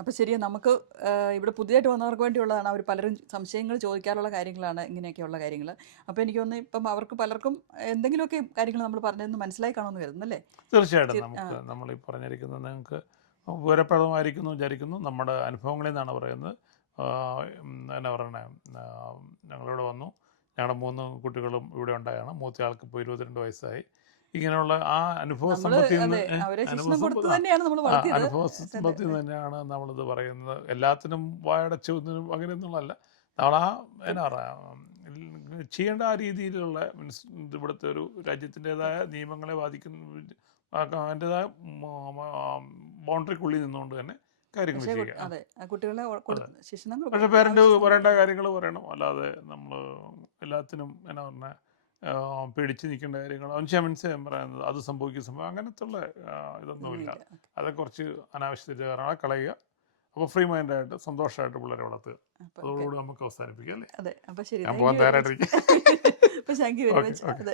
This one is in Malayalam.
അപ്പോൾ ശരിയാ നമുക്ക് ഇവിടെ പുതിയതായിട്ട് വന്നവർക്ക് വേണ്ടിയുള്ളതാണ്. അവർ പലരും സംശയങ്ങൾ ചോദിക്കാറുള്ള കാര്യങ്ങളാണ് ഇങ്ങനെയൊക്കെയുള്ള കാര്യങ്ങൾ. അപ്പോൾ എനിക്ക് തോന്നുന്നു ഇപ്പം അവർക്ക് പലർക്കും എന്തെങ്കിലുമൊക്കെ കാര്യങ്ങൾ നമ്മൾ പറഞ്ഞതെന്ന് മനസ്സിലായി കാണുമെന്ന് കരുതുന്നല്ലേ? തീർച്ചയായിട്ടും നമുക്ക് നമ്മൾ ഈ പറഞ്ഞിരിക്കുന്നത് നിങ്ങൾക്ക് ഉപകാരപ്രദമായിരിക്കുന്നു വിചാരിക്കുന്നു. നമ്മുടെ അനുഭവങ്ങളിൽ നിന്നാണ് പറയുന്നത്. എന്നാ പറയണേ, ഞങ്ങളിവിടെ വന്നു, ഞങ്ങളുടെ 3 കുട്ടികളും ഇവിടെ ഉണ്ടായാണ്. മൂത്തയാൾക്ക് ഇപ്പോൾ 22 വയസ്സായി. ഇങ്ങനെയുള്ള ആ അനുഭവ നമ്മൾ സമ്പത്തിൽ അതെ നിന്ന് അവരെ അനുഭവ ശിക്ഷണം കൊടുത്ത് സമ്പത്ത് തന്നെയാണ് നമ്മൾ വളർത്തിയത്. അനുഭവ സമ്പത്തിൽ നിന്ന് തന്നെയാണ് നമ്മളിത് പറയുന്നത്. എല്ലാത്തിനും വായടച്ചൊന്നിനും അങ്ങനെയൊന്നുള്ളതല്ല. നമ്മൾ എന്നാ പറയുക, ചെയ്യേണ്ട ആ രീതിയിലുള്ള മീൻസ് ഇവിടുത്തെ ഒരു രാജ്യത്തിൻ്റെതായ നിയമങ്ങളെ ബാധിക്കുന്ന അതിൻ്റെതായ ബൗണ്ടറിക്കുള്ളിൽ നിന്നുകൊണ്ട് തന്നെ കാര്യങ്ങൾ പക്ഷേ ചെയ്യുക. അതെ കുട്ടികളെ ശിക്ഷണം പക്ഷെ പേരൻ്റ് പറയേണ്ട കാര്യങ്ങൾ പറയണം. അല്ലാതെ നമ്മൾ എല്ലാത്തിനും എന്നാ പറഞ്ഞാൽ പേടിച്ച് നിൽക്കേണ്ട കാര്യങ്ങൾ മീൻസ് പറയുന്നത് അത് സംഭവിക്കും അങ്ങനത്തെ ഉള്ള ഇതൊന്നുമില്ല. അതൊക്കെ കുറച്ച് അനാവശ്യ കാരണങ്ങൾ കളയുക. അപ്പോൾ ഫ്രീ മൈൻഡായിട്ട് സന്തോഷമായിട്ട് പിള്ളേരെ വളർത്തുക. അതോടുകൂടി നമുക്ക് അവസാനിപ്പിക്കാം അല്ലേ? അതെ അപ്പോൾ ശരി ഞാൻ പോകാൻ തയ്യാറായിട്ടിരിക്കും. അപ്പോൾ താങ്ക് യു വെരി മച്ച്. അതെ.